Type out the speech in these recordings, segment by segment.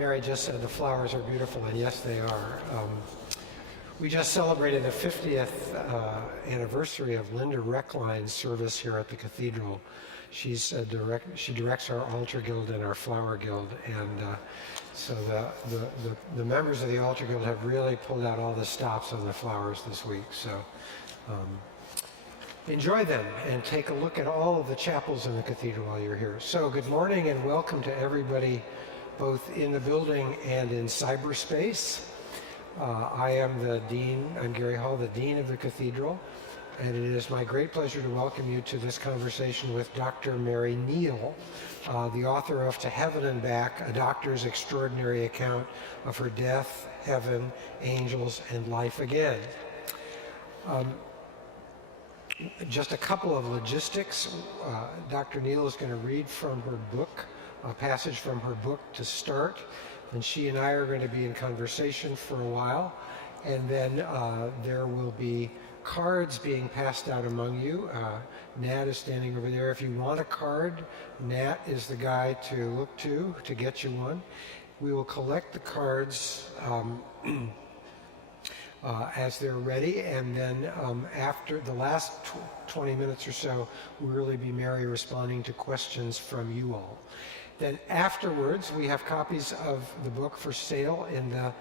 Mary just said the flowers are beautiful, and yes, they are. We just celebrated the 50th anniversary of Linda Reckline's service here at the Cathedral. She directs our Altar Guild and our Flower Guild, and so the members of the Altar Guild have really pulled out all the stops on the flowers this week. So enjoy them and take a look at all of the chapels in the Cathedral while you're here. So good morning and welcome to everybody, both in the building and in cyberspace. I am the Dean, I'm Gary Hall, the Dean of the Cathedral, and it is my great pleasure to welcome you to this conversation with Dr. Mary Neal, the author of To Heaven and Back, a doctor's extraordinary account of her death, heaven, angels, and life again. Just a couple of logistics. Dr. Neal is going to read from her book, a passage from her book to start. And she and I are going to be in conversation for a while, and then there will be cards being passed out among you. Nat is standing over there. If you want a card, Nat is the guy to look to get you one. We will collect the cards as they're ready, and then after the last 20 minutes or so, we'll really be Mary responding to questions from you all. Then afterwards, we have copies of the book for sale in the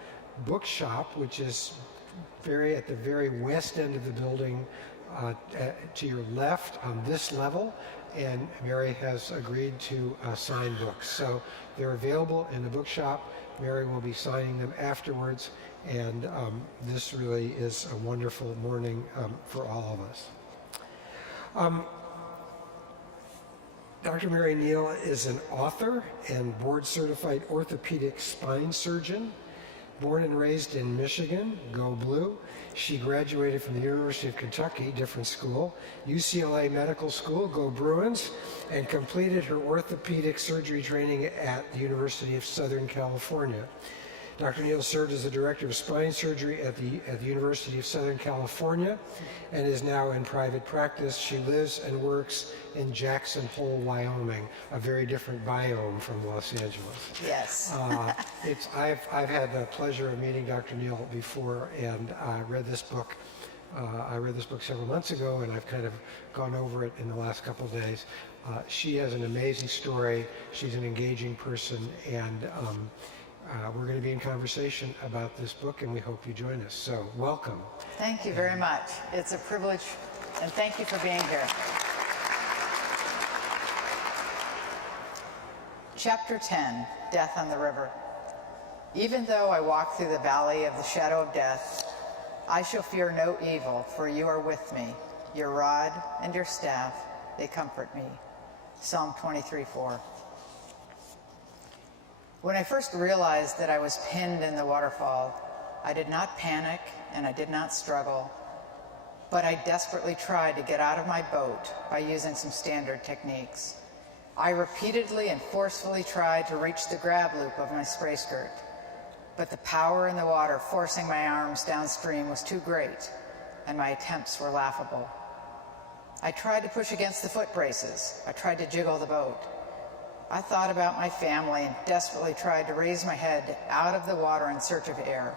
bookshop, which is at the very west end of the building, to your left on this level, and Mary has agreed to sign books. So they're available in the bookshop. Mary will be signing them afterwards, and this really is a wonderful morning for all of us. Dr. Mary Neal is an author and board-certified orthopedic spine surgeon. Born and raised in Michigan, go Blue. She graduated from the University of Kentucky, different school, UCLA Medical School, go Bruins, and completed her orthopedic surgery training at the University of Southern California. Dr. Neal served as the director of spine surgery at the University of Southern California and is now in private practice. She lives and works in Jackson Hole, Wyoming, a very different biome from Los Angeles. Yes. I've had the pleasure of meeting Dr. Neal before, and I read this book. I read this book several months ago, and I've kind of gone over it in the last couple of days. She has an amazing story. She's an engaging person, and we're going to be in conversation about this book, and we hope you join us. So welcome. Thank you very much. It's a privilege, and thank you for being here. Chapter 10, Death on the River. Even though I walk through the valley of the shadow of death, I shall fear no evil, for you are with me. Your rod and your staff, they comfort me. Psalm 23:4. When I first realized that I was pinned in the waterfall, I did not panic and I did not struggle, but I desperately tried to get out of my boat by using some standard techniques. I repeatedly and forcefully tried to reach the grab loop of my spray skirt, but the power in the water forcing my arms downstream was too great, and my attempts were laughable. I tried to push against the foot braces. I tried to jiggle the boat. I thought about my family and desperately tried to raise my head out of the water in search of air.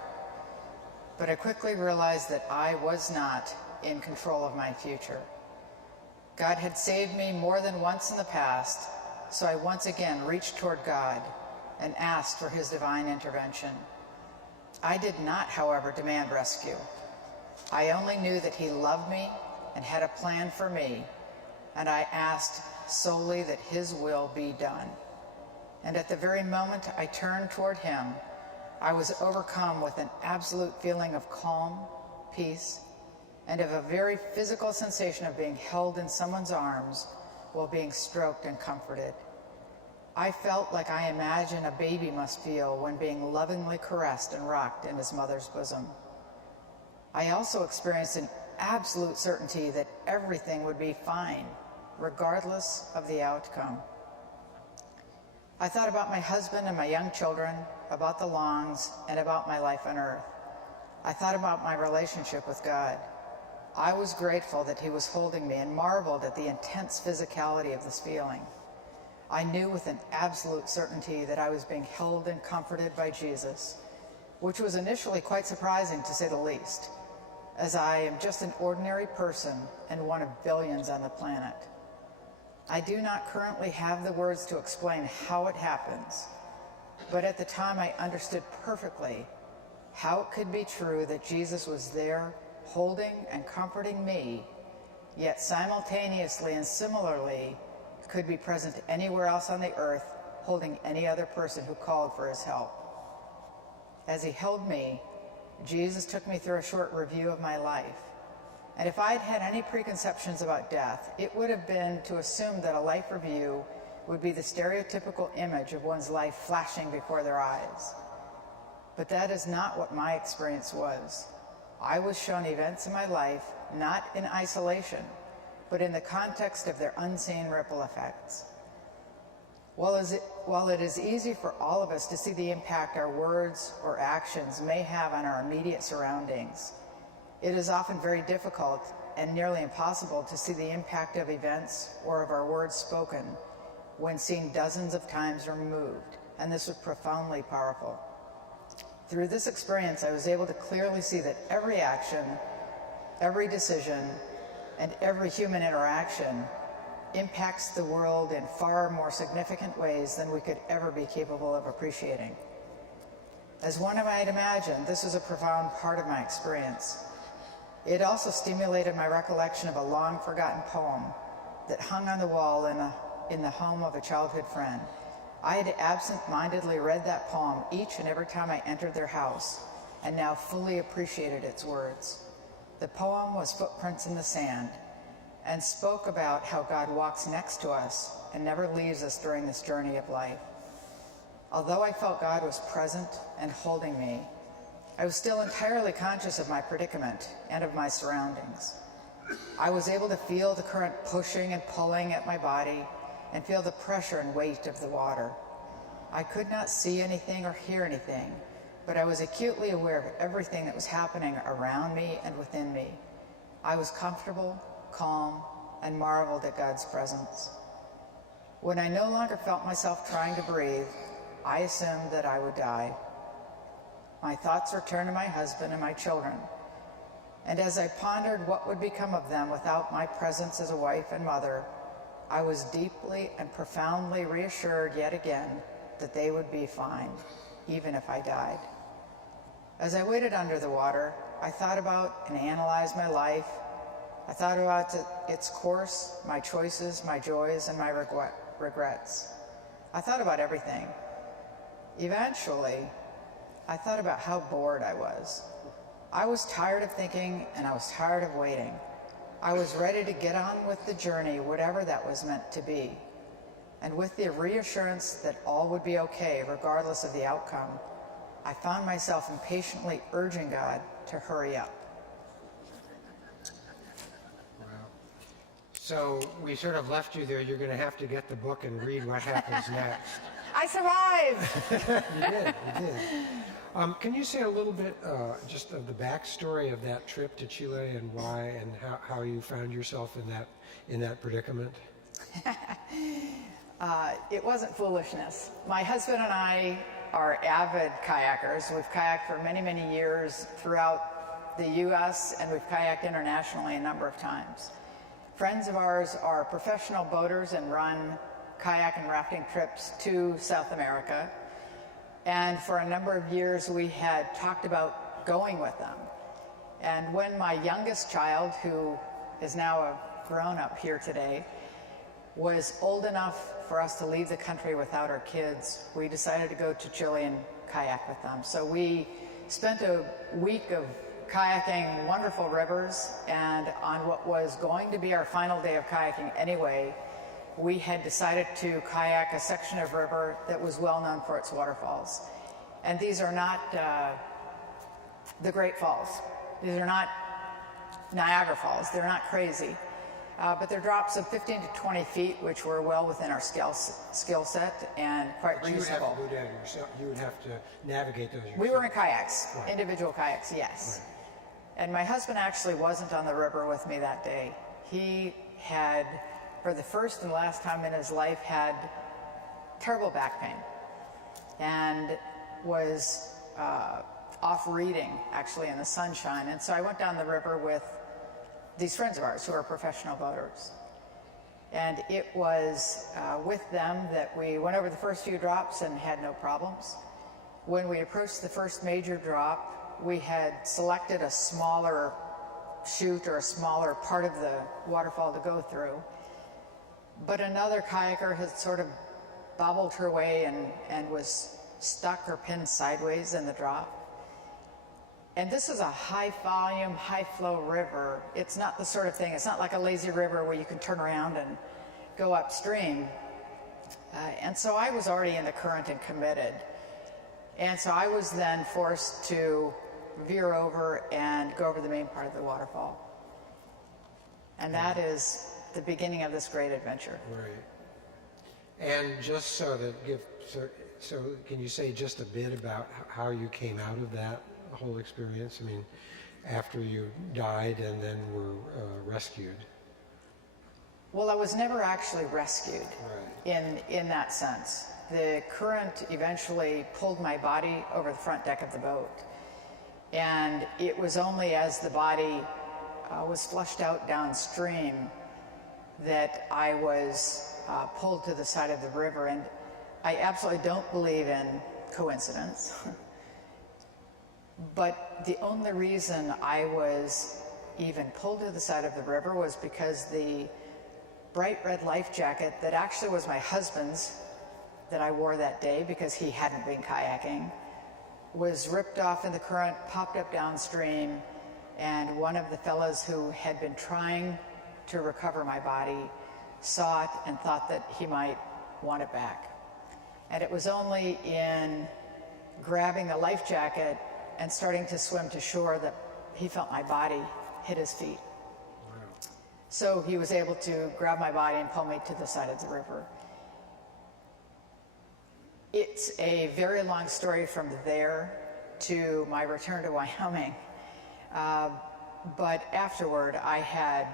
But I quickly realized that I was not in control of my future. God had saved me more than once in the past, so I once again reached toward God and asked for his divine intervention. I did not, however, demand rescue. I only knew that he loved me and had a plan for me, and I asked solely that his will be done. And at the very moment I turned toward him, I was overcome with an absolute feeling of calm, peace, and of a very physical sensation of being held in someone's arms while being stroked and comforted. I felt like I imagine a baby must feel when being lovingly caressed and rocked in his mother's bosom. I also experienced an absolute certainty that everything would be fine, regardless of the outcome. I thought about my husband and my young children, about the longs, and about my life on earth. I thought about my relationship with God. I was grateful that he was holding me and marveled at the intense physicality of this feeling. I knew with an absolute certainty that I was being held and comforted by Jesus, which was initially quite surprising to say the least, as I am just an ordinary person and one of billions on the planet. I do not currently have the words to explain how it happens, but at the time I understood perfectly how it could be true that Jesus was there holding and comforting me, yet simultaneously and similarly could be present anywhere else on the earth, holding any other person who called for his help. As he held me, Jesus took me through a short review of my life. And if I had had any preconceptions about death, it would have been to assume that a life review would be the stereotypical image of one's life flashing before their eyes. But that is not what my experience was. I was shown events in my life not in isolation, but in the context of their unseen ripple effects. While it is easy for all of us to see the impact our words or actions may have on our immediate surroundings, it is often very difficult and nearly impossible to see the impact of events or of our words spoken when seen dozens of times removed, and this was profoundly powerful. Through this experience, I was able to clearly see that every action, every decision, and every human interaction impacts the world in far more significant ways than we could ever be capable of appreciating. As one might imagine, this was a profound part of my experience. It also stimulated my recollection of a long-forgotten poem that hung on the wall in the home of a childhood friend. I had absent-mindedly read that poem each and every time I entered their house, and now fully appreciated its words. The poem was Footprints in the Sand, and spoke about how God walks next to us and never leaves us during this journey of life. Although I felt God was present and holding me, I was still entirely conscious of my predicament and of my surroundings. I was able to feel the current pushing and pulling at my body and feel the pressure and weight of the water. I could not see anything or hear anything, but I was acutely aware of everything that was happening around me and within me. I was comfortable, calm, and marveled at God's presence. When I no longer felt myself trying to breathe, I assumed that I would die. My thoughts returned to my husband and my children, and as I pondered what would become of them without my presence as a wife and mother, I was deeply and profoundly reassured yet again that they would be fine, even if I died. As I waited under the water, I thought about and analyzed my life. I thought about its course, my choices, my joys, and my regrets. I thought about everything. Eventually, I thought about how bored I was. I was tired of thinking, and I was tired of waiting. I was ready to get on with the journey, whatever that was meant to be. And with the reassurance that all would be okay, regardless of the outcome, I found myself impatiently urging God to hurry up. So we sort of left you there. You're going to have to get the book and read what happens next. I survived! You did. Can you say a little bit just of the backstory of that trip to Chile and why and how you found yourself in that predicament? It wasn't foolishness. My husband and I are avid kayakers. We've kayaked for many, many years throughout the U.S., and we've kayaked internationally a number of times. Friends of ours are professional boaters and run kayak and rafting trips to South America. And for a number of years, we had talked about going with them. And when my youngest child, who is now a grown-up here today, was old enough for us to leave the country without our kids, we decided to go to Chile and kayak with them. So we spent a week of kayaking wonderful rivers, and on what was going to be our final day of kayaking anyway, we had decided to kayak a section of river that was well known for its waterfalls. And these are not the Great Falls. These are not Niagara Falls. They're not crazy. But they're drops of 15 to 20 feet, which were well within our skill set and quite reasonable. You would have to go down yourself. You would have to navigate those yourself. We were in kayaks, right. Individual kayaks, yes. Right. And my husband actually wasn't on the river with me that day. He had, for the first and last time in his life, had terrible back pain and was off reading, actually, in the sunshine. And so I went down the river with these friends of ours who are professional boaters. And it was with them that we went over the first few drops and had no problems. When we approached the first major drop, we had selected a smaller chute or a smaller part of the waterfall to go through. But another kayaker had sort of bobbled her way and was stuck or pinned sideways in the drop. And this is a high volume, high flow river. It's not the sort of thing, it's not like a lazy river where you can turn around and go upstream. And so I was already in the current and committed. And so I was then forced to veer over and go over the main part of the waterfall. And that is the beginning of this great adventure. Right. And just so can you say just a bit about how you came out of that whole experience? I mean, after you died and then were rescued. Well, I was never actually rescued Right. in that sense. The current eventually pulled my body over the front deck of the boat. And it was only as the body was flushed out downstream that I was pulled to the side of the river. And I absolutely don't believe in coincidence. But the only reason I was even pulled to the side of the river was because the bright red life jacket that actually was my husband's that I wore that day because he hadn't been kayaking was ripped off in the current, popped up downstream, and one of the fellows who had been trying to recover my body saw it and thought that he might want it back. And it was only in grabbing the life jacket and starting to swim to shore that he felt my body hit his feet. Wow. So he was able to grab my body and pull me to the side of the river. It's a very long story from there to my return to Wyoming. But afterward, I had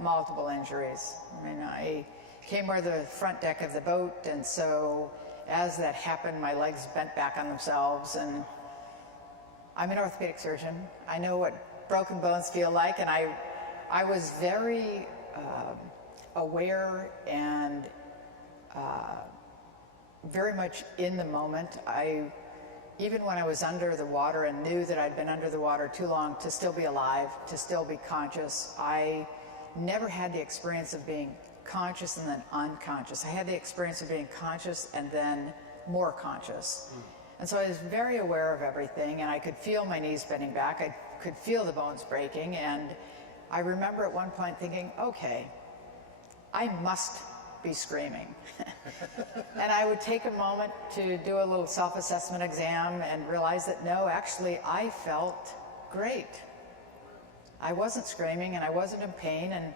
multiple injuries. I mean, I came over the front deck of the boat, and so as that happened, my legs bent back on themselves, and I'm an orthopedic surgeon. I know what broken bones feel like, and I was very aware and very much in the moment. Even when I was under the water and knew that I'd been under the water too long to still be alive, to still be conscious, I never had the experience of being conscious and then unconscious. I had the experience of being conscious and then more conscious. And so I was very aware of everything, and I could feel my knees bending back. I could feel the bones breaking, and I remember at one point thinking, okay, I must be screaming. And I would take a moment to do a little self-assessment exam and realize that no, actually, I felt great. I wasn't screaming and I wasn't in pain, and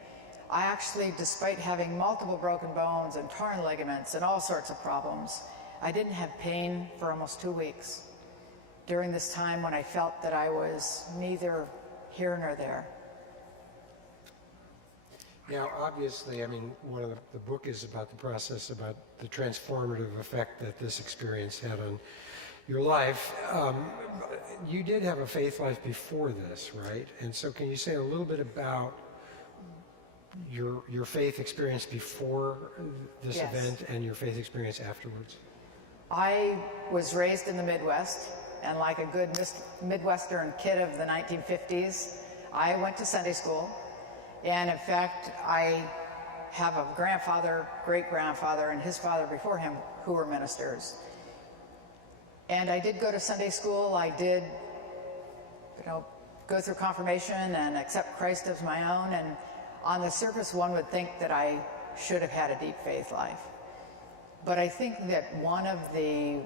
I actually, despite having multiple broken bones and torn ligaments and all sorts of problems, I didn't have pain for almost 2 weeks during this time when I felt that I was neither here nor there. Now, obviously, I mean, one of the book is about the process, about the transformative effect that this experience had on your life. You did have a faith life before this, right? And so can you say a little bit about your faith experience before this Yes. event and your faith experience afterwards? I was raised in the Midwest, and like a good Midwestern kid of the 1950s, I went to Sunday school. And in fact, I have a grandfather, great-grandfather, and his father before him who were ministers. And I did go to Sunday school. I did, go through confirmation and accept Christ as my own. And on the surface, one would think that I should have had a deep faith life. But I think that one of the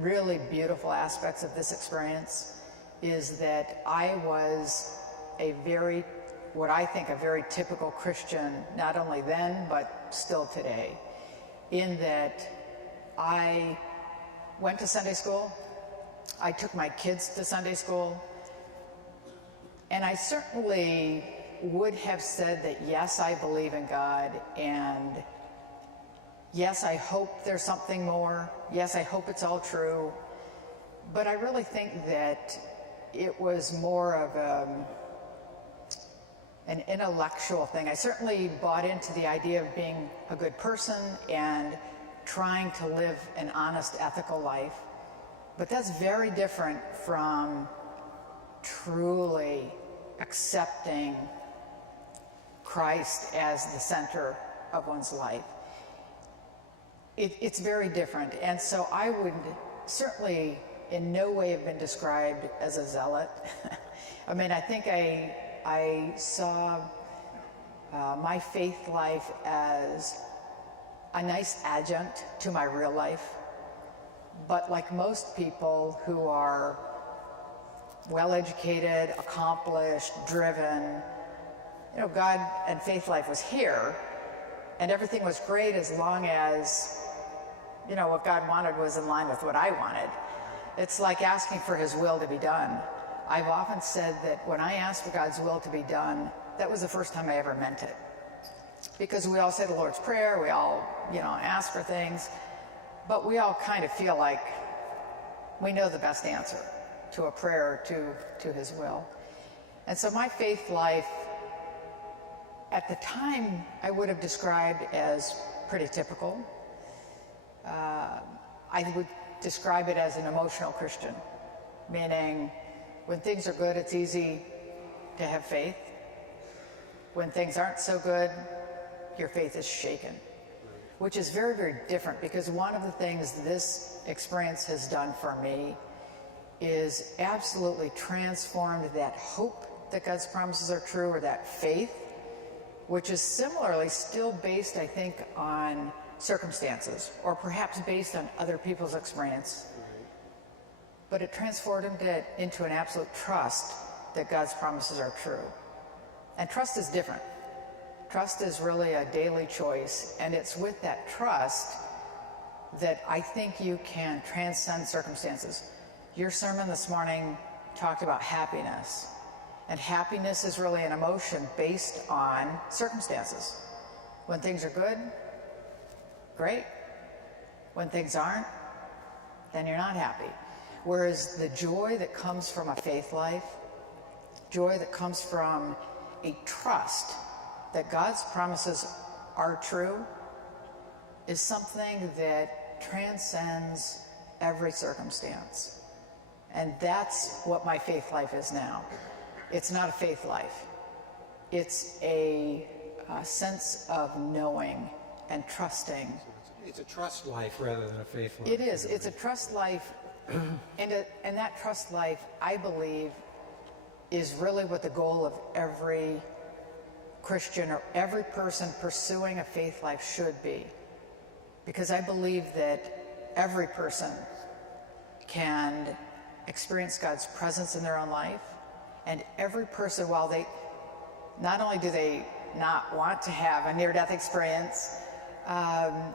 really beautiful aspects of this experience is that I was what I think a very typical Christian, not only then, but still today, in that I went to Sunday school, I took my kids to Sunday school, and I certainly would have said that, yes, I believe in God, and Yes, I hope there's something more. Yes, I hope it's all true. But I really think that it was more of an intellectual thing. I certainly bought into the idea of being a good person and trying to live an honest, ethical life. But that's very different from truly accepting Christ as the center of one's life. It's very different. And so I would certainly in no way have been described as a zealot. I mean, I think I saw my faith life as a nice adjunct to my real life. But like most people who are well-educated, accomplished, driven, God and faith life was here, and everything was great as long as, what God wanted was in line with what I wanted. It's like asking for his will to be done. I've often said that when I asked for God's will to be done, that was the first time I ever meant it. Because we all say the Lord's Prayer, we all, ask for things, but we all kind of feel like we know the best answer to a prayer to his will. And so my faith life, at the time, I would have described as pretty typical. I would describe it as an emotional Christian, meaning when things are good, it's easy to have faith. When things aren't so good, your faith is shaken, which is very, very different, because one of the things this experience has done for me is absolutely transformed that hope that God's promises are true, or that faith, which is similarly still based, I think, on circumstances, or perhaps based on other people's experience. But it transformed it into an absolute trust that God's promises are true. And trust is different. Trust is really a daily choice, and it's with that trust that I think you can transcend circumstances. Your sermon this morning talked about happiness, and happiness is really an emotion based on circumstances. When things are good, great. When things aren't, then you're not happy. Whereas the joy that comes from a faith life, joy that comes from a trust that God's promises are true, is something that transcends every circumstance. And that's what my faith life is now. It's not a faith life. It's a sense of knowing and trusting. It's a trust life rather than a faith life. It is. It's a trust life. And that trust life, I believe, is really what the goal of every Christian or every person pursuing a faith life should be. Because I believe that every person can experience God's presence in their own life. And every person, while they, not only do they not want to have a near-death experience, not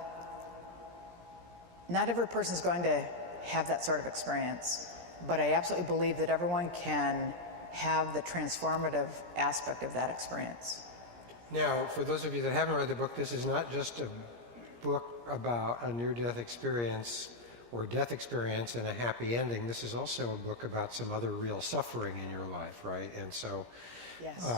every person is going to have that sort of experience. But I absolutely believe that everyone can have the transformative aspect of that experience. Now, for those of you that haven't read the book, this is not just a book about a near-death experience or death experience and a happy ending. This is also a book about some other real suffering in your life, right? And so, Yes.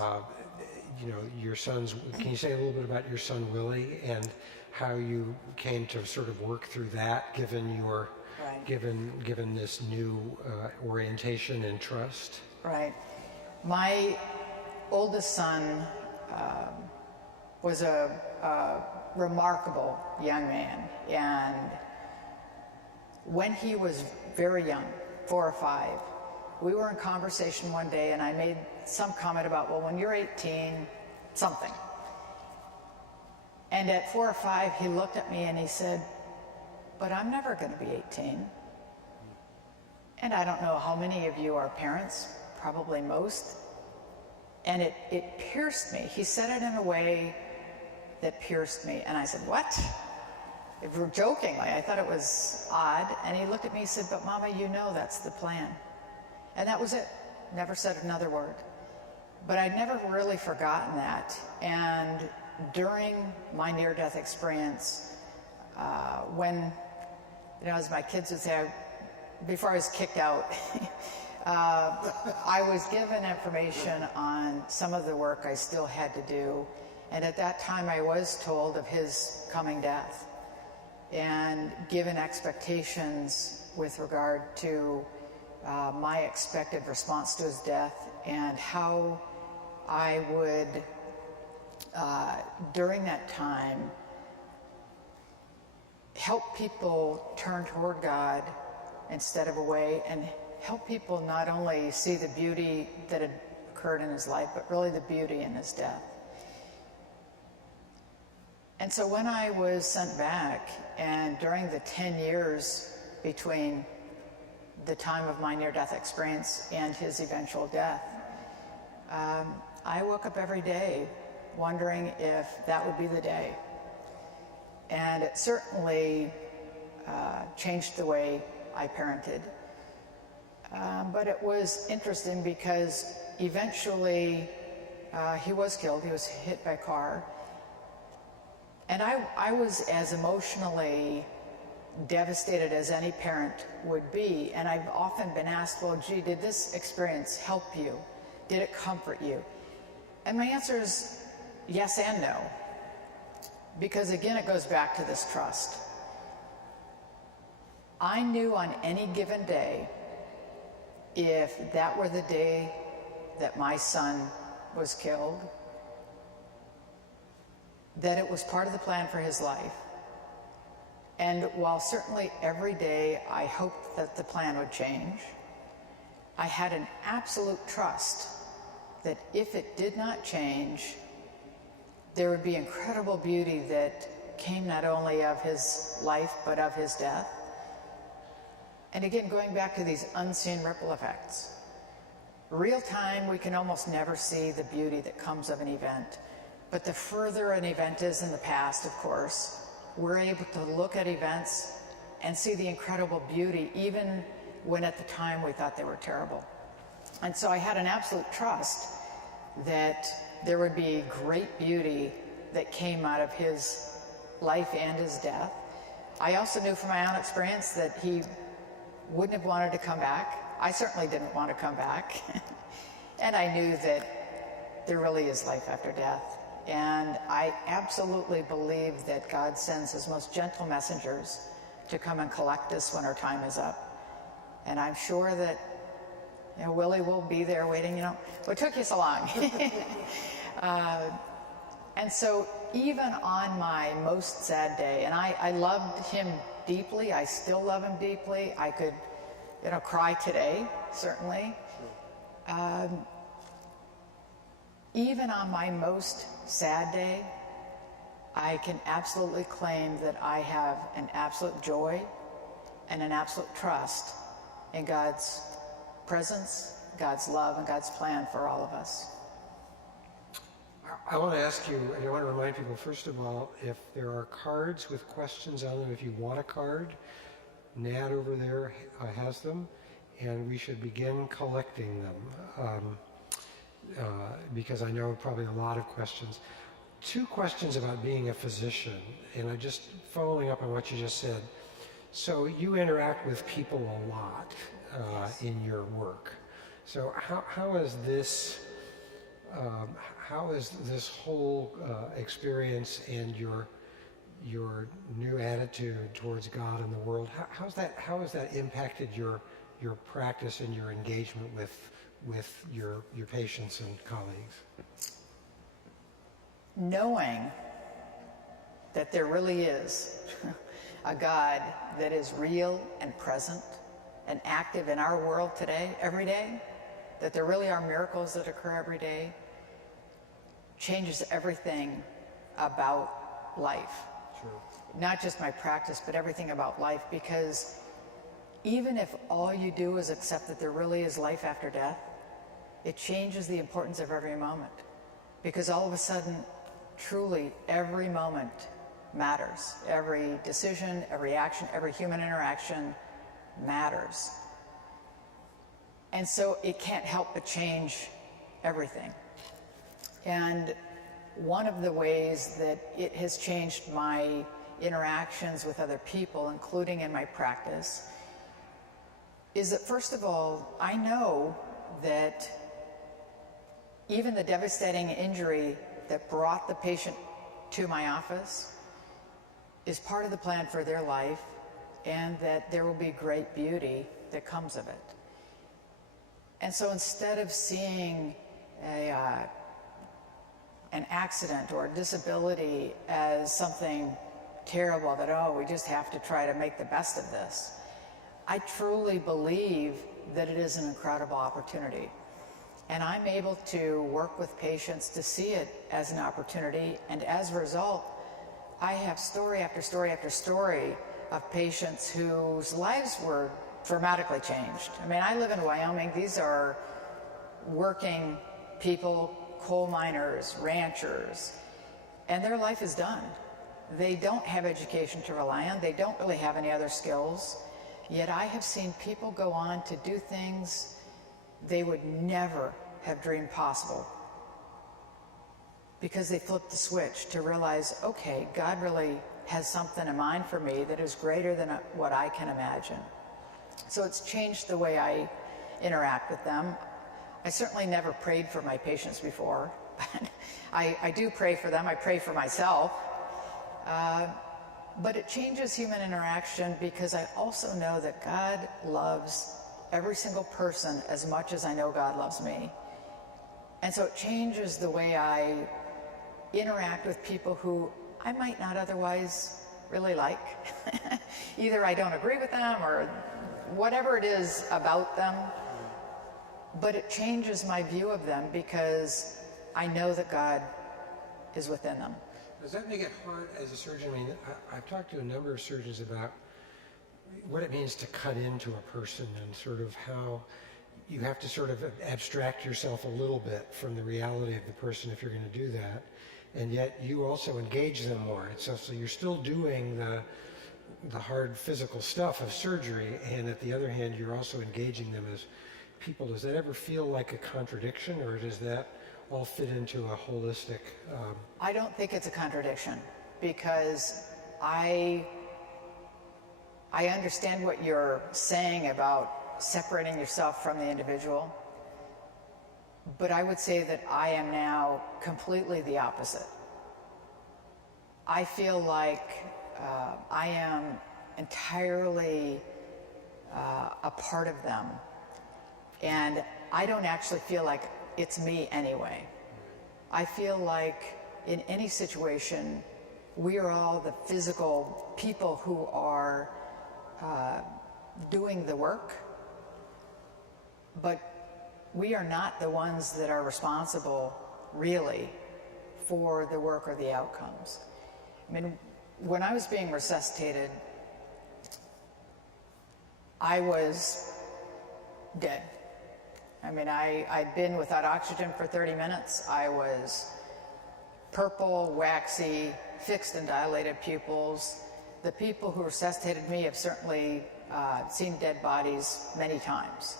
Your son's, can you say a little bit about your son, Willie, and how you came to sort of work through that, given your, Right. given this new orientation and trust? Right. My oldest son was a remarkable young man. And when he was very young, 4 or 5, we were in conversation one day, and I made some comment about, well, when you're 18, something. And at 4 or 5, he looked at me and he said, but I'm never going to be 18. And I don't know how many of you are parents, probably most. And it pierced me. He said it in a way that pierced me. And I said, what? Jokingly, I thought it was odd. And he looked at me and said, but Mama, you know that's the plan. And that was it. Never said another word. But I'd never really forgotten that. And during my near-death experience, when, as my kids would say, before I was kicked out, I was given information on some of the work I still had to do. And at that time, I was told of his coming death and given expectations with regard to my expected response to his death and how I would, during that time, help people turn toward God instead of away, and help people not only see the beauty that had occurred in his life, but really the beauty in his death. And so when I was sent back, and during the 10 years between the time of my near-death experience and his eventual death, I woke up every day wondering if that would be the day. And it certainly changed the way I parented. But it was interesting because eventually he was killed. He was hit by a car. And I was as emotionally devastated as any parent would be. And I've often been asked, well, gee, did this experience help you? Did it comfort you? And my answer is yes and no. Because again, it goes back to this trust. I knew on any given day, if that were the day that my son was killed, that it was part of the plan for his life. And while certainly every day I hoped that the plan would change, I had an absolute trust that if it did not change, there would be incredible beauty that came not only of his life, but of his death. And again, going back to these unseen ripple effects. Real time, we can almost never see the beauty that comes of an event. But the further an event is in the past, of course, we're able to look at events and see the incredible beauty, even when at the time we thought they were terrible. And so I had an absolute trust that there would be great beauty that came out of his life and his death. I also knew from my own experience that he wouldn't have wanted to come back. I certainly didn't want to come back. And I knew that there really is life after death. And I absolutely believe that God sends his most gentle messengers to come and collect us when our time is up. And I'm sure that Willie will be there waiting, what took you so long? And so even on my most sad day, and I loved him deeply, I still love him deeply. I could, cry today, certainly. Even on my most sad day, I can absolutely claim that I have an absolute joy and an absolute trust in God's presence, God's love, and God's plan for all of us. I want to ask you, and I want to remind people, first of all, if there are cards with questions on them, if you want a card, Nat over there has them, and we should begin collecting them. Because I know probably a lot of questions. 2 questions about being a physician, and I'm just following up on what you just said. So you interact with people a lot in your work. So how is this whole experience and your new attitude towards God and the world? How has that impacted your practice and your engagement with your patients and colleagues? Knowing that there really is a God that is real and present and active in our world today, every day, that there really are miracles that occur every day, changes everything about life. Sure. Not just my practice, but everything about life, because even if all you do is accept that there really is life after death, it changes the importance of every moment. Because all of a sudden, truly, every moment matters. Every decision, every action, every human interaction matters. And so it can't help but change everything. And one of the ways that it has changed my interactions with other people, including in my practice, is that first of all, I know that even the devastating injury that brought the patient to my office is part of the plan for their life, and that there will be great beauty that comes of it. And so instead of seeing an accident or a disability as something terrible that, oh, we just have to try to make the best of this, I truly believe that it is an incredible opportunity. And I'm able to work with patients to see it as an opportunity, and as a result, I have story after story after story of patients whose lives were dramatically changed. I mean, I live in Wyoming. These are working people, coal miners, ranchers, and their life is done. They don't have education to rely on. They don't really have any other skills. Yet I have seen people go on to do things they would never have dreamed possible, because they flipped the switch to realize, okay, God really has something in mind for me that is greater than what I can imagine. So it's changed the way I interact with them. I certainly never prayed for my patients before, but I do pray for them. I pray for myself. But it changes human interaction, because I also know that God loves every single person as much as I know God loves me. And so it changes the way I interact with people who I might not otherwise really like. Either I don't agree with them or whatever it is about them, but it changes my view of them because I know that God is within them. Does that make it hard as a surgeon? I mean, I've talked to a number of surgeons about what it means to cut into a person, and sort of how you have to sort of abstract yourself a little bit from the reality of the person if you're going to do that, and yet you also engage them more. So you're still doing the hard physical stuff of surgery, and at the other hand, you're also engaging them as people. Does that ever feel like a contradiction, or does that all fit into a holistic... I don't think it's a contradiction, because I understand what you're saying about separating yourself from the individual, but I would say that I am now completely the opposite. I feel like I am entirely a part of them, and I don't actually feel like it's me anyway. I feel like in any situation, we are all the physical people who are doing the work, but we are not the ones that are responsible really for the work or the outcomes. I mean, when I was being resuscitated, I was dead. I mean, I'd been without oxygen for 30 minutes. I was purple, waxy, fixed and dilated pupils. The people who resuscitated me have certainly seen dead bodies many times.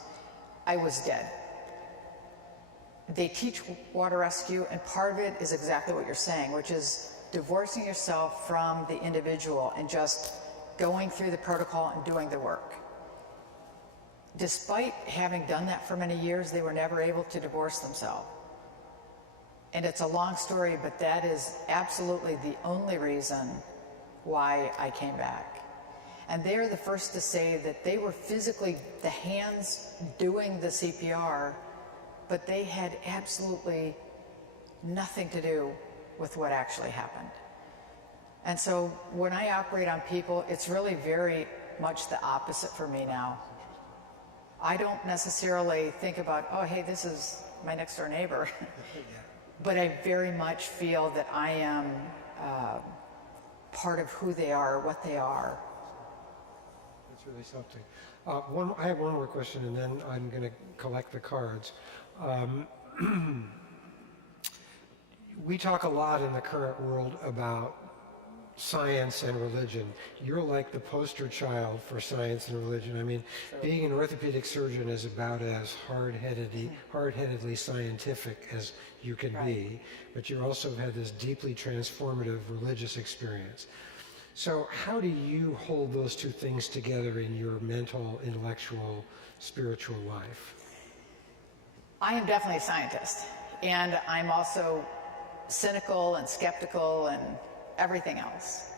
I was dead. They teach water rescue, and part of it is exactly what you're saying, which is divorcing yourself from the individual and just going through the protocol and doing the work. Despite having done that for many years, they were never able to divorce themselves. And it's a long story, but that is absolutely the only reason why I came back. And they're the first to say that they were physically the hands doing the CPR, but they had absolutely nothing to do with what actually happened. And so when I operate on people, it's really very much the opposite for me now. I don't necessarily think about, oh, hey, this is my next door neighbor. But I very much feel that I am part of who they are, what they are. That's really something. I have one more question, and then I'm going to collect the cards. We talk a lot in the current world about science and religion. You're like the poster child for science and religion. I mean, being an orthopedic surgeon is about as hard-headedly scientific as you can be, but you also have had this deeply transformative religious experience. So how do you hold those two things together in your mental, intellectual, spiritual life? I am definitely a scientist, and I'm also cynical and skeptical and everything else.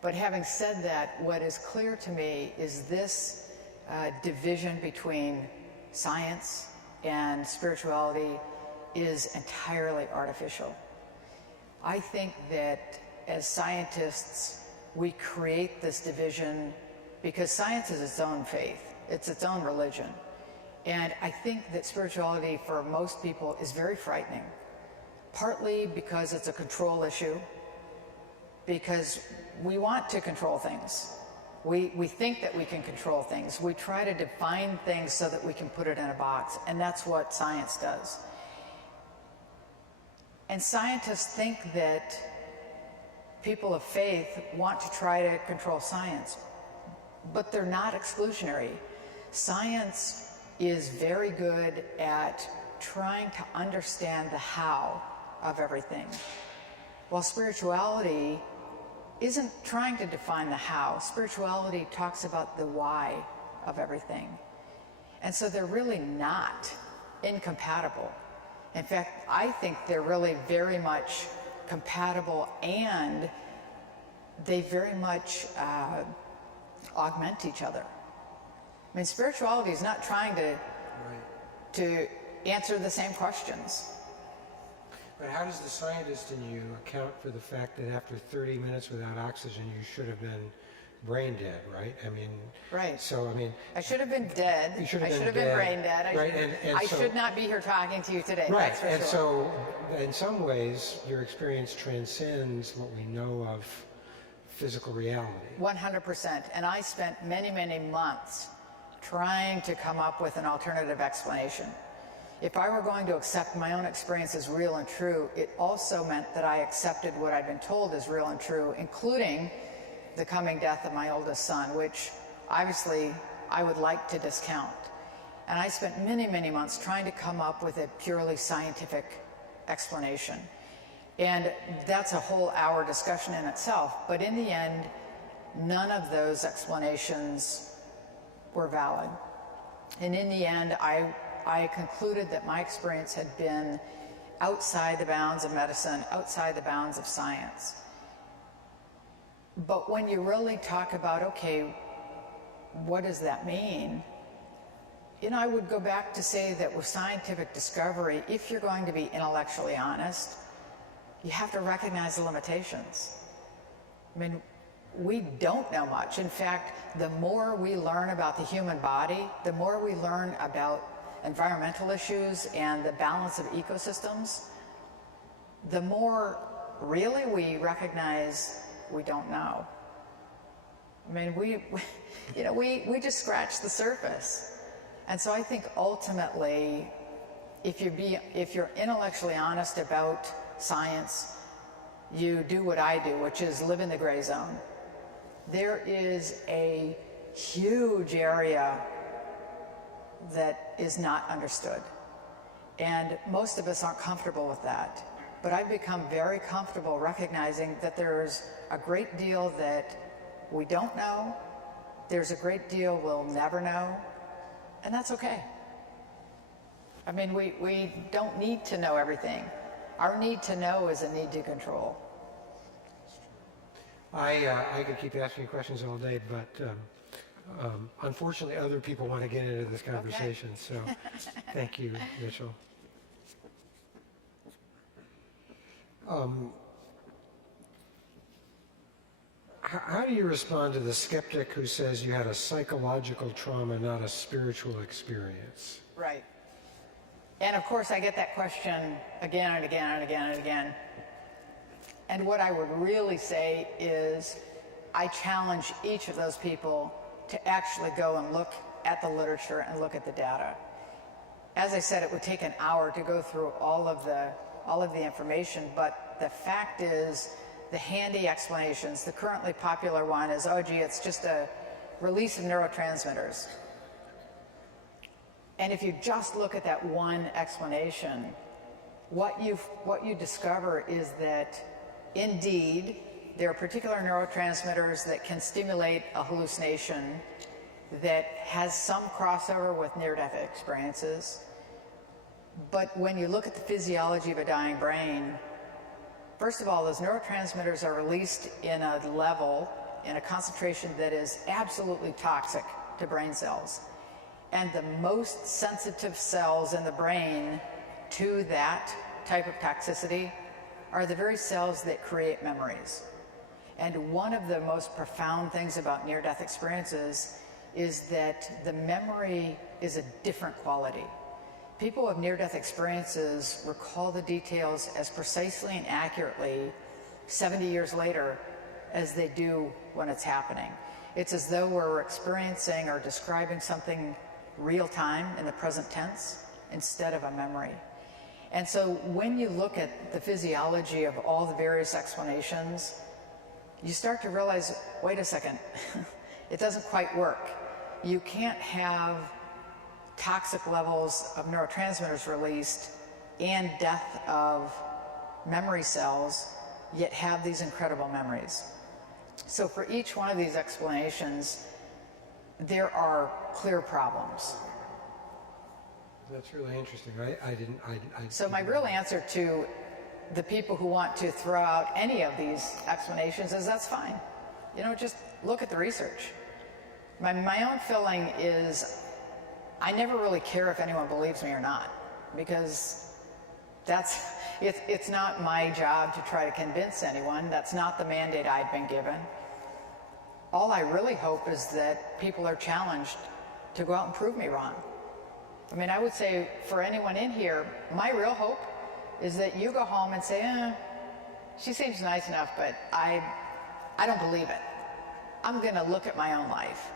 But having said that, what is clear to me is this division between science and spirituality is entirely artificial. I think that as scientists, we create this division because science is its own faith, it's its own religion. And I think that spirituality for most people is very frightening, partly because it's a control issue, because we want to control things. We think that we can control things. We try to define things so that we can put it in a box, and that's what science does. And scientists think that people of faith want to try to control science, but they're not exclusionary. Science is very good at trying to understand the how of everything, while spirituality isn't trying to define the how. Spirituality talks about the why of everything. And so they're really not incompatible. In fact, I think they're really very much compatible, and they very much augment each other. I mean, spirituality is not trying to answer the same questions. But how does the scientist in you account for the fact that after 30 minutes without oxygen, you should have been brain dead, right? I mean, right. So, I mean, I should have been dead. You should have I been should have dead. been brain dead. Right, and I so, should not be here talking to you today. Right, That's for and sure. so in some ways, your experience transcends what we know of physical reality. 100%. And I spent many, many months trying to come up with an alternative explanation. If I were going to accept my own experience as real and true, it also meant that I accepted what I'd been told as real and true, including the coming death of my oldest son, which obviously I would like to discount. And I spent many, many months trying to come up with a purely scientific explanation. And that's a whole hour discussion in itself. But in the end, none of those explanations were valid. And in the end, I concluded that my experience had been outside the bounds of medicine, outside the bounds of science. But when you really talk about, okay, what does that mean? You know, I would go back to say that with scientific discovery, if you're going to be intellectually honest, you have to recognize the limitations. I mean, we don't know much. In fact, the more we learn about the human body, the more we learn about environmental issues and the balance of ecosystems, the more really we recognize we don't know. I mean, we just scratched the surface. And so I think ultimately, if you're intellectually honest about science, you do what I do, which is live in the gray zone. There is a huge area that is not understood. And most of us aren't comfortable with that. But I've become very comfortable recognizing that there's a great deal that we don't know, there's a great deal we'll never know, and that's okay. I mean, we don't need to know everything. Our need to know is a need to control. I could keep asking questions all day, but unfortunately other people want to get into this conversation, so thank you, Mitchell. How do you respond to the skeptic who says you had a psychological trauma, not a spiritual experience? Right. And of course I get that question again and again and again and again. And what I would really say is I challenge each of those people to actually go and look at the literature and look at the data. As I said, it would take an hour to go through all of the information, but the fact is the handy explanations, the currently popular one is, oh gee, it's just a release of neurotransmitters. And if you just look at that one explanation, what you discover is that indeed there are particular neurotransmitters that can stimulate a hallucination that has some crossover with near-death experiences. But when you look at the physiology of a dying brain, first of all, those neurotransmitters are released in a level, in a concentration that is absolutely toxic to brain cells. And the most sensitive cells in the brain to that type of toxicity are the very cells that create memories. And one of the most profound things about near-death experiences is that the memory is a different quality. People with near-death experiences recall the details as precisely and accurately 70 years later as they do when it's happening. It's as though we're experiencing or describing something real time in the present tense instead of a memory. And so when you look at the physiology of all the various explanations, you start to realize, wait a second, it doesn't quite work. You can't have toxic levels of neurotransmitters released and death of memory cells, yet have these incredible memories. So for each one of these explanations, there are clear problems. That's really interesting. So my real answer to the people who want to throw out any of these explanations is that's fine. You know, just look at the research. My own feeling is I never really care if anyone believes me or not, because it's not my job to try to convince anyone. That's not the mandate I've been given. All I really hope is that people are challenged to go out and prove me wrong. I mean, I would say for anyone in here, my real hope is that you go home and say, she seems nice enough, but I don't believe it. I'm going to look at my own life.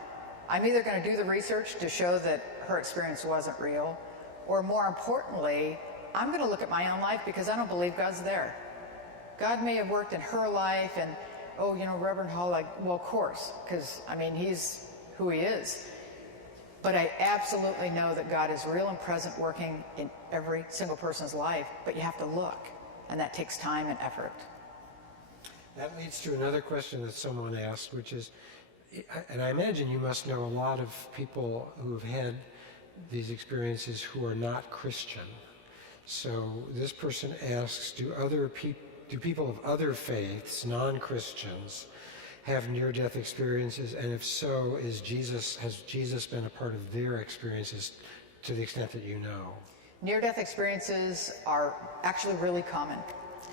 I'm either going to do the research to show that her experience wasn't real, or more importantly, I'm going to look at my own life because I don't believe God's there. God may have worked in her life, and, Reverend Hall, well, of course, because, he's who he is. But I absolutely know that God is real and present, working in every single person's life, but you have to look, and that takes time and effort. That leads to another question that someone asked, which is, and I imagine you must know a lot of people who have had these experiences who are not Christian. So this person asks, do people of other faiths, non-Christians, have near-death experiences? And if so, has Jesus been a part of their experiences to the extent that you know? Near-death experiences are actually really common,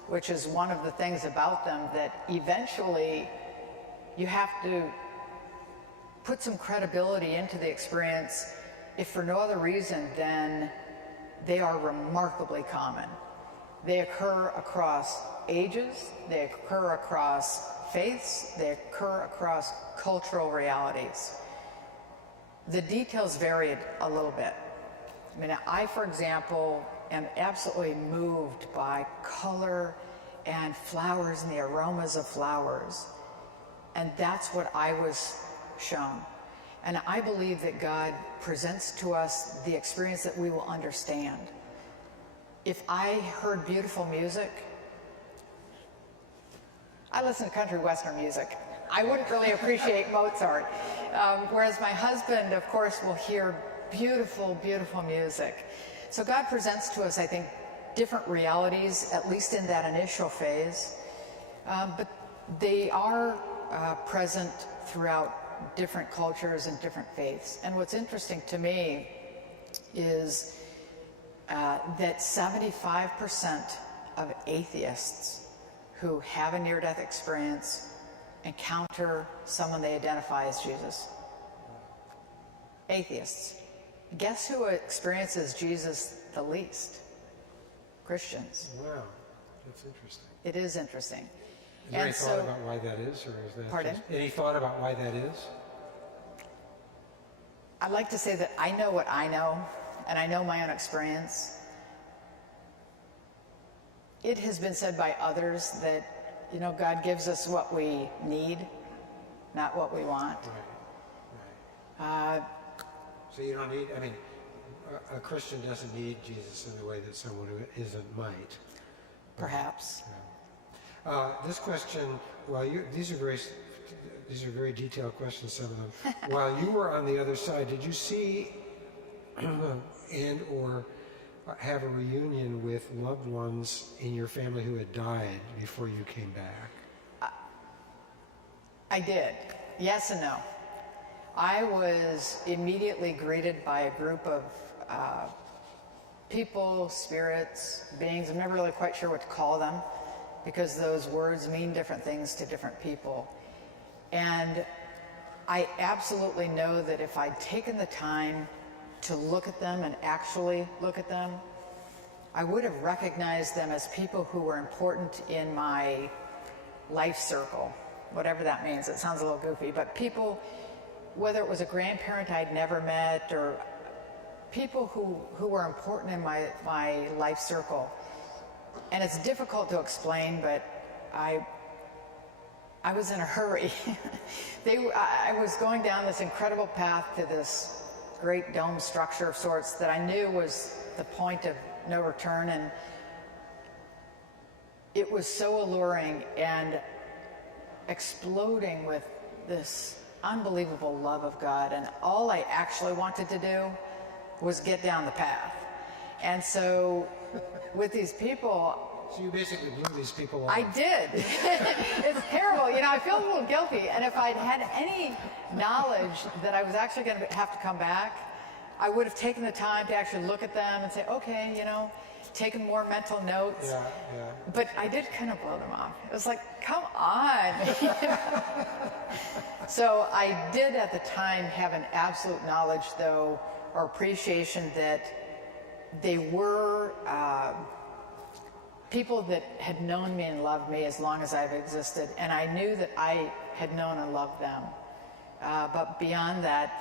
which is one of the things about them that eventually you have to put some credibility into the experience, if for no other reason than they are remarkably common. They occur across ages, they occur across faiths, they occur across cultural realities. The details varied a little bit. I, for example, am absolutely moved by color and flowers and the aromas of flowers. And that's what I was shown. And I believe that God presents to us the experience that we will understand. If I heard beautiful music, I listen to country western music. I wouldn't really appreciate Mozart. Whereas my husband, of course, will hear beautiful, beautiful music. So God presents to us, I think, different realities, at least in that initial phase. But they are present throughout different cultures and different faiths. And what's interesting to me is that 75% of atheists who have a near-death experience encounter someone they identify as Jesus. Atheists. Guess who experiences Jesus the least? Christians. Wow, that's interesting. It is interesting. Is there any thought about why that is, or is that Pardon? Any thought about why that is? I'd like to say that I know what I know, and I know my own experience. It has been said by others that, God gives us what we need, not what we want. Right. So you don't need, a Christian doesn't need Jesus in the way that someone who isn't might. Perhaps. This question, these are very detailed questions, some of them. While you were on the other side, did you see and or have a reunion with loved ones in your family who had died before you came back? I did. Yes and no. I was immediately greeted by a group of people, spirits, beings. I'm never really quite sure what to call them because those words mean different things to different people. And I absolutely know that if I'd taken the time to look at them and actually look at them, I would have recognized them as people who were important in my life circle, whatever that means. It sounds a little goofy, but people, whether it was a grandparent I'd never met or people who were important in my life circle. And it's difficult to explain, but I was in a hurry. I was going down this incredible path to this great dome structure of sorts that I knew was the point of no return, and it was so alluring and exploding with this unbelievable love of God, and all I actually wanted to do was get down the path. And so with these people, so you basically blew these people off. I did. It's terrible. I feel a little guilty. And if I'd had any knowledge that I was actually going to have to come back, I would have taken the time to actually look at them and say, okay, taken more mental notes. Yeah. But I did kind of blow them off. It was like, come on. So I did at the time have an absolute knowledge, though, or appreciation that they were people that had known me and loved me as long as I've existed, and I knew that I had known and loved them. But beyond that,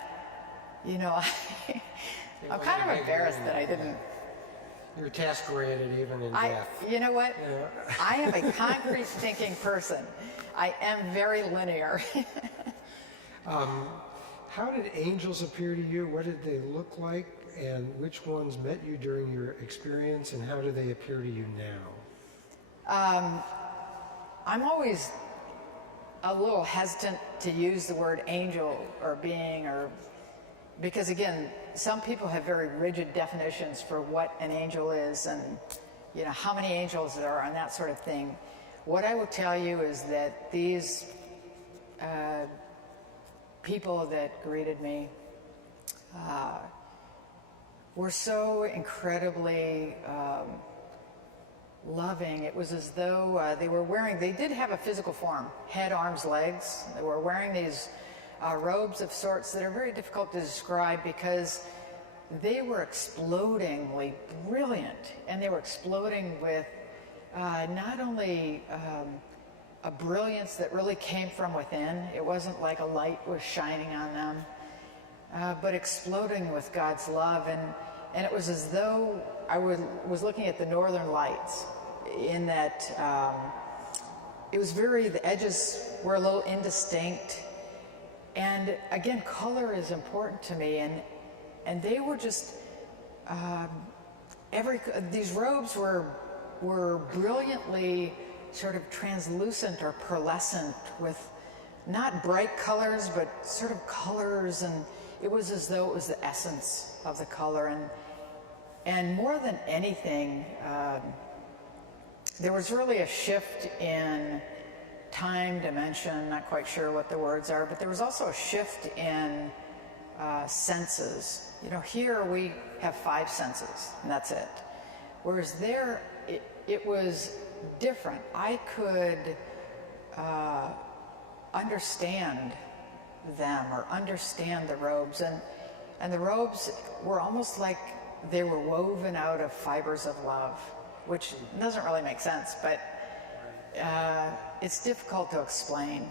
I'm kind of embarrassed that I didn't. You're task-oriented even in death. You know what? Yeah. I am a concrete thinking person. I am very linear. How did angels appear to you? What did they look like? And which ones met you during your experience? And how do they appear to you now? I'm always a little hesitant to use the word angel or being, because again, some people have very rigid definitions for what an angel is and how many angels there are and that sort of thing. What I will tell you is that these people that greeted me were so incredibly loving. It was as though they did have a physical form, head, arms, legs. They were wearing these robes of sorts that are very difficult to describe because they were explodingly brilliant, and they were exploding with not only a brilliance that really came from within. It wasn't like a light was shining on them, but exploding with God's love. And it was as though I was looking at the northern lights, in that the edges were a little indistinct. And again, color is important to me, and they were just these robes were brilliantly sort of translucent or pearlescent, with not bright colors, but sort of colors, and it was as though it was the essence of the color. And more than anything, there was really a shift in time, dimension, not quite sure what the words are, but there was also a shift in senses. Here we have 5 senses, and that's it. Whereas there, it was different. I could understand them or understand the robes, and the robes were almost like they were woven out of fibers of love, which doesn't really make sense, but it's difficult to explain.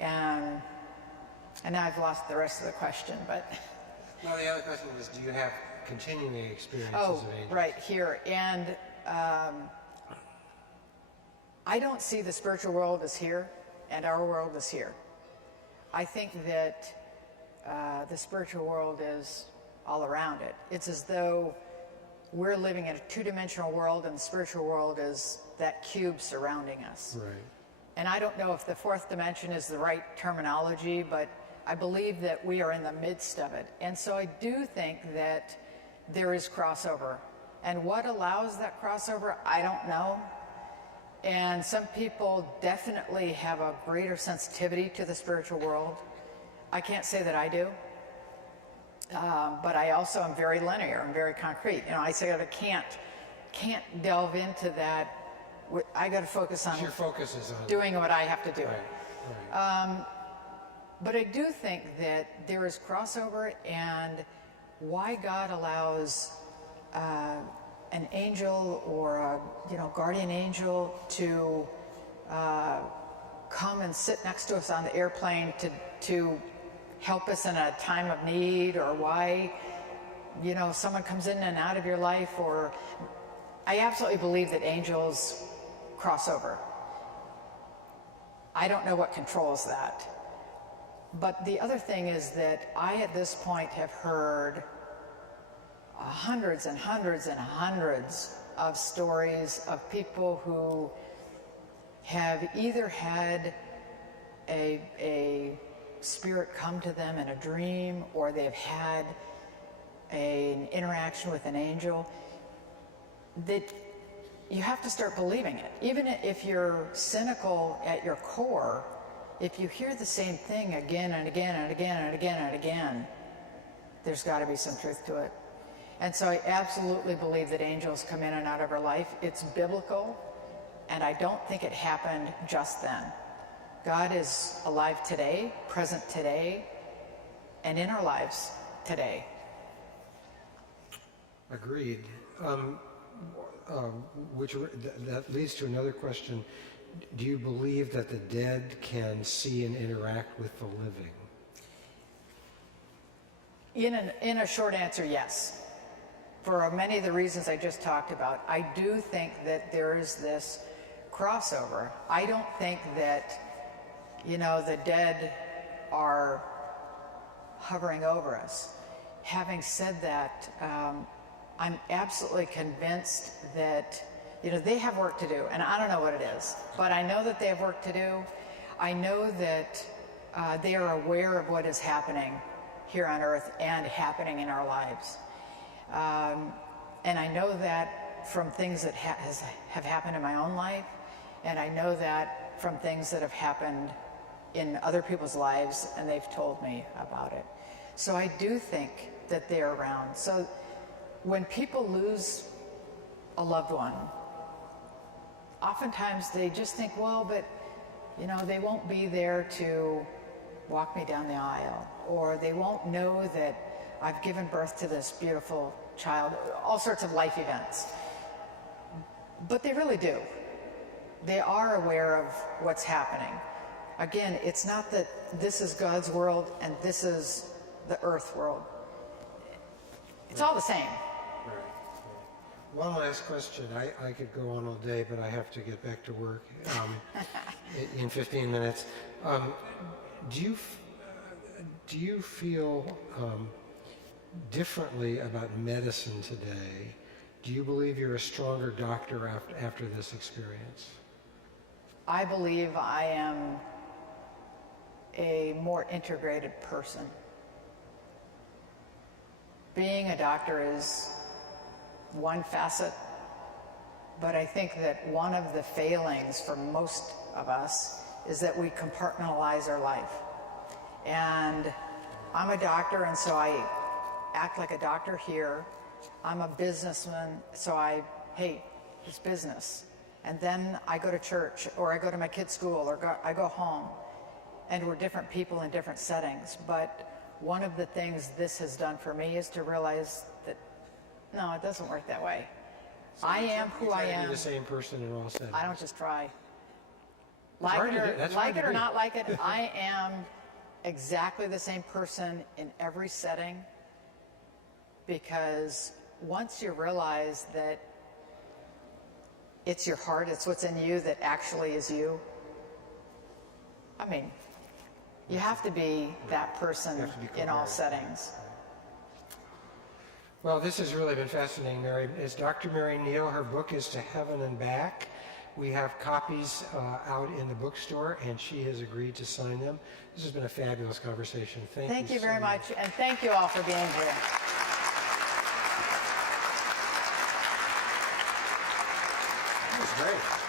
And now I've lost the rest of the question, but... No, the other question was, do you have continuing experiences of angels? Right, here. And I don't see the spiritual world as here, and our world as here. I think that the spiritual world is all around it. It's as though we're living in a two-dimensional world and the spiritual world is that cube surrounding us. Right. And I don't know if the fourth dimension is the right terminology, but I believe that we are in the midst of it. And so I do think that there is crossover. And what allows that crossover, I don't know. And some people definitely have a greater sensitivity to the spiritual world. I can't say that I do. But I also am very linear. I'm very concrete. You know, I say that I can't delve into that. I got to focus on Your focus is on doing what I have to do. Right. But I do think that there is crossover, and why God allows an angel or a guardian angel to come and sit next to us on the airplane to help us in a time of need, or why someone comes in and out of your life, or I absolutely believe that angels cross over. I don't know what controls that. But the other thing is that I, at this point, have heard hundreds and hundreds and hundreds of stories of people who have either had a spirit come to them in a dream, or they've had an interaction with an angel, that you have to start believing it. Even if you're cynical at your core, if you hear the same thing again and again and again and again and again, there's got to be some truth to it. And so I absolutely believe that angels come in and out of our life. It's biblical, and I don't think it happened just then. God is alive today, present today, and in our lives today. Agreed. That leads to another question. Do you believe that the dead can see and interact with the living? In a short answer, yes. For many of the reasons I just talked about, I do think that there is this crossover. I don't think that, the dead are hovering over us. Having said that, I'm absolutely convinced that, they have work to do, and I don't know what it is, but I know that they have work to do. I know that they are aware of what is happening here on earth and happening in our lives. And I know that from things that have happened in my own life, and I know that from things that have happened in other people's lives, and they've told me about it. So I do think that they're around. So when people lose a loved one, oftentimes they just think, well, but, they won't be there to walk me down the aisle, or they won't know that I've given birth to this beautiful child, all sorts of life events. But they really do. They are aware of what's happening. Again, it's not that this is God's world and this is the earth world. It's all the same. One last question. I could go on all day, but I have to get back to work in 15 minutes. Do you feel differently about medicine today? Do you believe you're a stronger doctor after this experience? I believe I am a more integrated person. Being a doctor is one facet, but I think that one of the failings for most of us is that we compartmentalize our life. And I'm a doctor, and so I act like a doctor here. I'm a businessman, so it's business. And then I go to church, or I go to my kids' school, or I go home. And we're different people in different settings. But one of the things this has done for me is to realize that, no, it doesn't work that way. So I am who I am. You're the same person in all settings. I don't just try. Like it or not like it, I am exactly the same person in every setting, because once you realize that it's your heart, it's what's in you that actually is you, I mean, you have to be that person in all settings. Well, this has really been fascinating, Mary. It's Dr. Mary Neal. Her book is To Heaven and Back. We have copies out in the bookstore, and she has agreed to sign them. This has been a fabulous conversation. Thank you so very much, and thank you all for being here. That was great.